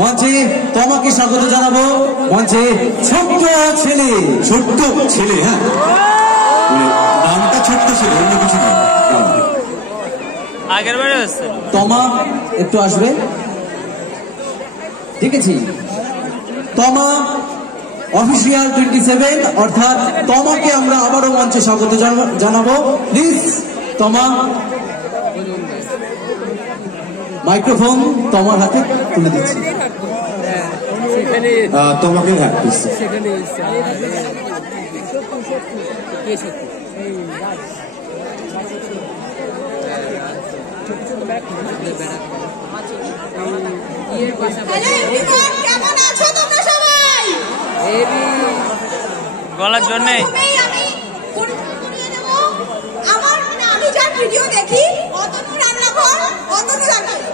মঞ্চে তোমাকে স্বাগত জানাবো। মঞ্চে ছোট্ট ছেলে, ছোট্ট ছেলে, হ্যাঁ নামটা ছোট্ট ছেলে, অন্য কিছু না। আগের বারে তমা একটু আসবে, দেখেছি তমা অফিসিয়াল 27, অর্থাৎ তমাকে আমরা আবারও মঞ্চে স্বাগত জানাবো। প্লিজ তমা, মাইক্রোফোন তোমার হাতে তুলে দিচ্ছি। তোমাকে গলার জন্য আমি যা ভিডিও দেখি অতনু রান্নাঘর, অতনু রান্নাঘর।